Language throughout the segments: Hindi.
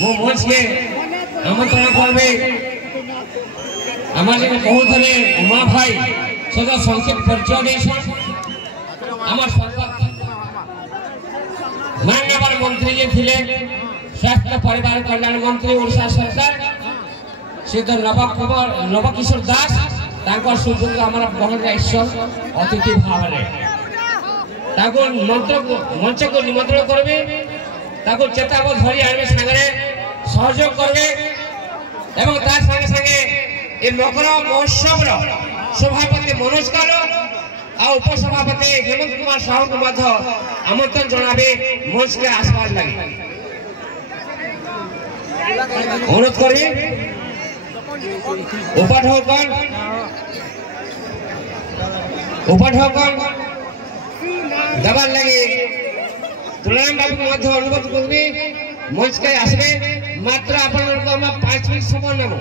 मो मंच के आमंत्रण करबे हमारे बहुत थे उमा भाई सदा संक्षिप्त परिचय दे माननीय मंत्री जी थे स्वास्थ्य परिवार कल्याण मंत्री ओडिशा सरकार से तो नवकिशोर दास सुपुत्र आम बहुत अतिथि भाव मंच को निमंत्रण करेंगे चेताब धरी आने सागे सहयोग करेंगे एवं सागे सागे ये मकर महोत्सव सभापति मनोज कर उपसभापति हेमंत कुमार साहू को आमंत्रण जनाबे मंच के आसपास लगे अनुरोध करी उपाध्याय दबार लगे तुलनाम बाबू को अनुरोध करी मंच के आसबे मात्र आप 5 मिनट समय नब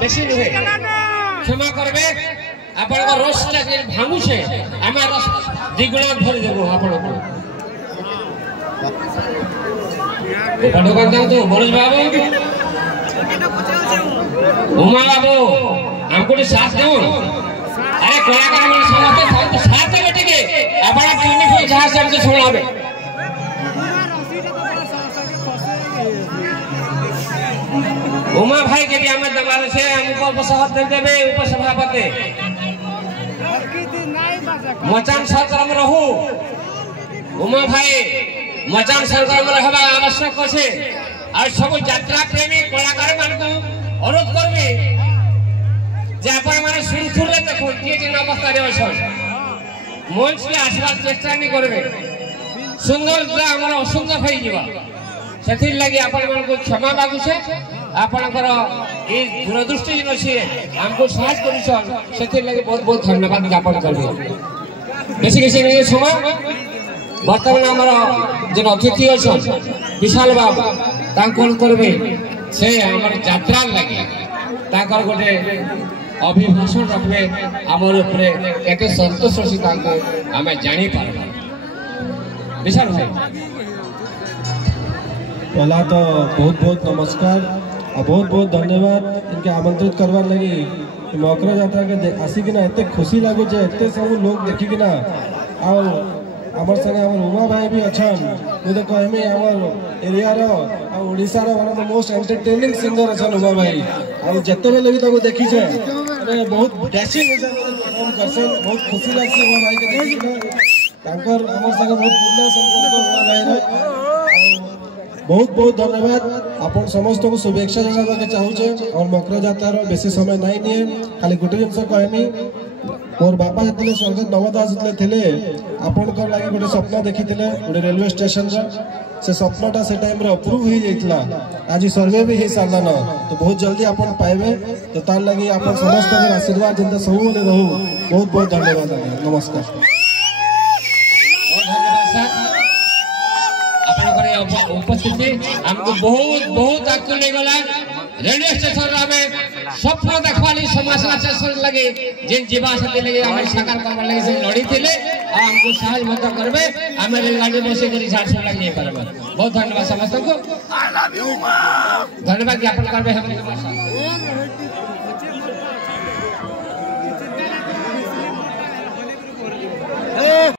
बेसी नुहे क्षमा करबे आपण रसटा भांगु छे आम रस द्विगुण धरी देबो आपण तो मनोज बाबू उमा बाबू हमको साथ दो अरे कलाकार मन समस्त साथ देबे टिके आपण यूनिफॉर्म जहां से हमके सुनाबे उमा भाई के लिए हमें दबाव से हमको उपसभापति देबे उपसभापति मचान सरकार में रहू उमा भाई मचान सरकार में रहबा आवश्यक छे और सब यात्रा प्रेमी कलाकार मान को अनुरोध करबे जे आपण माने सुरखुर रे देखो के जे अवस्था रे अछन मंच के आसपास चेष्टा नहीं करबे सुंदर हमर असुंदर होई जीवा सेथि लागि आपण मान को क्षमा मागु छे आपनकर ए दूरदृष्टि जन छे हमको साहस करिसन सेथि लागि बहुत बहुत धन्यवाद ज्ञापन करबे बेसी बेसी नहीं समय वर्तमान आमर जो अतिथि अच्छा विशाल बाबू तांकन करबे से हमर यात्रा लगे ताकर गोटे अभिभाषण रखबे हमर ऊपर केते संतोष से ताको हमें जानि पारबा विशाल भाई पहला तो बहुत बहुत नमस्कार और बहुत बहुत धन्यवाद इनके आमंत्रित करवार लगी मकर यात्रा के आसिकिना एते खुशी लागु जे एते सब लोग देखिकिना आ आमर संगे आमर उमा भाई भी अच्छन मुझे कहमे आमर एरिया रो आ ओडिसा रो one of the most entertaining singer Achhan Uma भाई आ जते बेले भी ताको देखि छे अरे बहुत डैशिंग परफॉर्म करसन बहुत खुशी लागसे उमा भाई के देखिना तांकर आमर संगे बहुत पुराना संपर्क उमा भाई रो बहुत बहुत धन्यवाद आपण समस्त को शुभेच्छा जनाबा के चाहू छे और मकर यात्रा बेसी समय नहीं निए खाली गोटे जिनस कहमी मोर बापा जतले स्वर्गत नवदास जतले थिले आपण को लागि गोटे सपना देखिथिले गोटे रेलवे स्टेशन रा से सपनाटा से टाइम रे अप्रूव ही जाइतला आज सर्वे भी ही सारला न तो बहुत जल्दी आपण पाइबे तो तार लागि आपण समस्त के आशीर्वाद जिंदा सब ले रहू बहुत बहुत धन्यवाद नमस्कार उपस्थिति हमको बहुत बहुत आकु ले गला रेलवे स्टेशन रे स्वप्न देखवाली समाचार स्टेशन लगे जिन जीवा से लगे हम साकार करबा लगे से लड़ी थिले आ हमको सहाय मत करबे हम रेलगाड़ी बसे करी झारसुर लगे परबा बहुत धन्यवाद समस्त को आई लव यू धन्यवाद ज्ञापन करबे हम